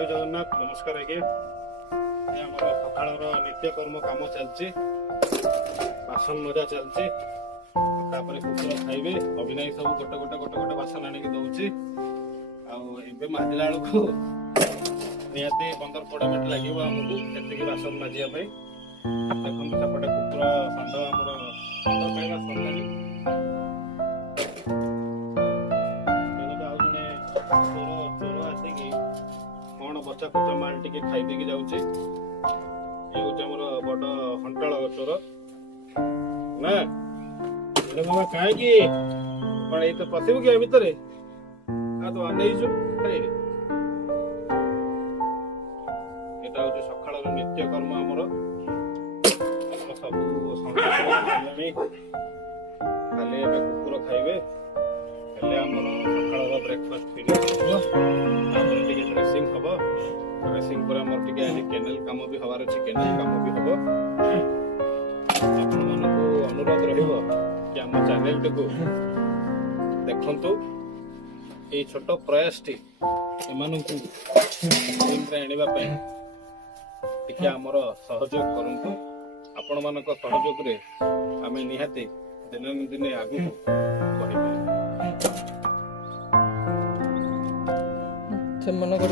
जय जगन्नाथ नमस्कार आज्ञा सकाल नित्यकर्म काम चलती बासन मजा चलती कुकुर खाइबे अभिनय सब गोटे गोटे गोटे गोटे बासन आनिक दौची आजिला बेलू निहाती 15-20 मिनट लगे आमको एतिक बासन माजिया देखो सेपटे कुकुर षंड आमर षंड पाइबा सरलानी चोर आसिक कौन बचा कुचा माल टी खाईदेकी जाऊे ये हूँ आमर बड़ हंटाल चोर ना बाबा कहीं कौन ये तो पशु क्या भितर तो अनेचु यहाँ हूँ सकाल नित्य कर्म आमर सब खाली कुकुर खाइबे सकाल ब्रेकफास्ट फिनिश ड्रेसिंग हम ड्रेसिंग पर आमर टी केनेल कम भी हबार अच्छे केनेल कम भी हम आपण मान अनुरोध रहिबो कि आम चैनल टी को देखंतु ये छोट प्रयास टी एमानकु आनिबा पई टिके आमर सहयोग करंतु आपण मानक सहयोग रे आमे निहाती दिन दिन आगु बढ़ी मन कर